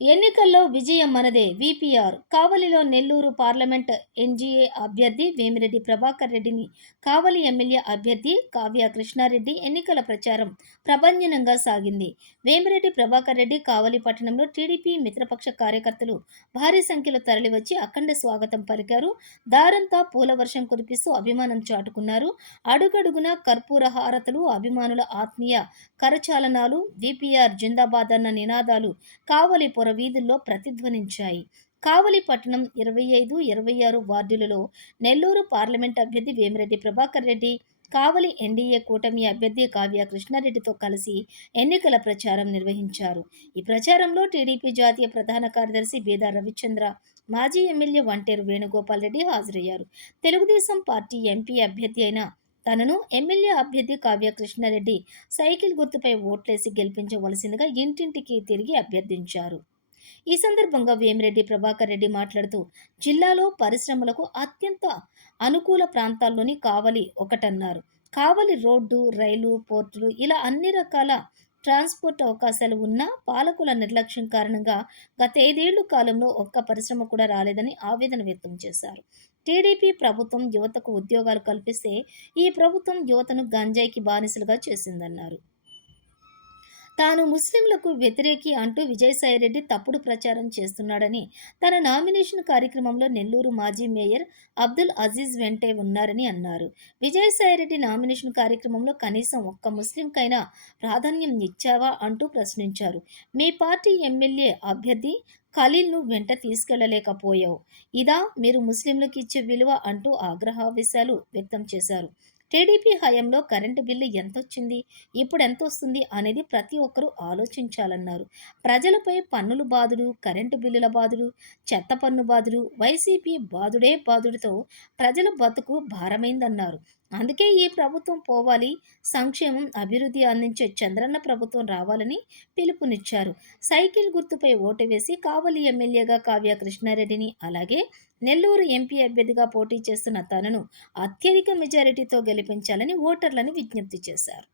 ఎన్నికల్లో విజయం మనదే వీపీఆర్ కావలిలో నెల్లూరు పార్లమెంట్ ఎన్జీఏ అభ్యర్థి వేమిరెడ్డి ప్రభాకర్ రెడ్డిని కావలి ఎమ్మెల్యే అభ్యర్థి కావ్య కృష్ణారెడ్డి ఎన్నికల ప్రచారం ప్రభంజనంగా సాగింది. వేమిరెడ్డి ప్రభాకర్ రెడ్డి కావలి పట్టణంలో టీడీపీ మిత్రపక్ష కార్యకర్తలు భారీ సంఖ్యలో తరలివచ్చి అఖండ స్వాగతం పలికారు. దారంతా పూల వర్షం కురిపిస్తూ అభిమానం చాటుకున్నారు. అడుగడుగున కర్పూర హారతులు, అభిమానుల ఆత్మీయ కరచాలనాలు, వీపీఆర్ జిందాబాద్ అన్న నినాదాలు కావలి వీధుల్లో ప్రతిధ్వనించాయి. కావలి పట్టణం 25, 26 వార్డులలో నెల్లూరు పార్లమెంట్ అభ్యర్థి వేమిరెడ్డి ప్రభాకర్ రెడ్డి, కావలి ఎన్డీఏ కూటమి అభ్యర్థి కావ్య కృష్ణారెడ్డితో కలిసి ఎన్నికల ప్రచారం నిర్వహించారు. ఈ ప్రచారంలో టీడీపీ జాతీయ ప్రధాన కార్యదర్శి బీదా రవిచంద్ర, మాజీ ఎమ్మెల్యే వంటేరు వేణుగోపాల్ రెడ్డి హాజరయ్యారు. తెలుగుదేశం పార్టీ ఎంపీ అభ్యర్థి అయిన తనను ఎమ్మెల్యే అభ్యర్థి కావ్య కృష్ణారెడ్డి సైకిల్ గుర్తుపై ఓట్లేసి గెలిపించవలసిందిగా ఇంటింటికి తిరిగి అభ్యర్థించారు. ఈ సందర్భంగా వేమిరెడ్డి ప్రభాకర్ రెడ్డి మాట్లాడుతూ, జిల్లాలో పరిశ్రమలకు అత్యంత అనుకూల ప్రాంతాల్లోని కావలి ఒకటన్నారు. కావలి రోడ్డు, రైలు, పోర్టులు ఇలా అన్ని రకాల ట్రాన్స్పోర్ట్ అవకాశాలు ఉన్నా పాలకుల నిర్లక్ష్యం కారణంగా గత 5 ఏళ్ల కాలంలో ఒక్క పరిశ్రమ కూడా రాలేదని ఆవేదన వ్యక్తం చేశారు. టీడీపీ ప్రభుత్వం యువతకు ఉద్యోగాలు కల్పిస్తే ఈ ప్రభుత్వం యువతను గంజాయికి బానిసలుగా చేసిందన్నారు. తాను ముస్లింలకు వ్యతిరేకి అంటూ విజయసాయిరెడ్డి తప్పుడు ప్రచారం చేస్తున్నాడని, తన నామినేషన్ కార్యక్రమంలో నెల్లూరు మాజీ మేయర్ అబ్దుల్ అజీజ్ వెంటే ఉన్నారని అన్నారు. విజయసాయిరెడ్డి నామినేషన్ కార్యక్రమంలో కనీసం ఒక్క ముస్లింకైనా ప్రాధాన్యం ఇచ్చావా అంటూ ప్రశ్నించారు. మీ పార్టీ ఎమ్మెల్యే అభ్యర్థి ఖలీల్ను వెంట తీసుకెళ్లలేకపోయావు, ఇదా మీరు ముస్లింలకు ఇచ్చే విలువ అంటూ ఆగ్రహావేశాలు వ్యక్తం చేశారు. టీడీపీ హయాంలో కరెంటు బిల్లు ఎంతొచ్చింది, ఇప్పుడు ఎంతొస్తుంది అనేది ప్రతి ఒక్కరూ ఆలోచించాలన్నారు. ప్రజలపై పన్నులు బాదుడు, కరెంటు బిల్లుల బాదుడు, చెత్త పన్ను బాదుడు, వైసీపీ బాదుడే బాదుడుతో ప్రజల బతుకు భారమైందన్నారు. అందుకే ఈ ప్రభుత్వం పోవాలి, సంక్షేమం, అభివృద్ధి అందించే చంద్రన్న ప్రభుత్వం రావాలని పిలుపునిచ్చారు. సైకిల్ గుర్తుపై ఓటు వేసి కావలి ఎమ్మెల్యేగా కావ్య కృష్ణారెడ్డిని, అలాగే నెల్లూరు ఎంపీ అభ్యర్థిగా పోటీ చేస్తున్న తనను అత్యధిక మెజారిటీతో గెలిపించాలని ఓటర్లను విజ్ఞప్తి చేశారు.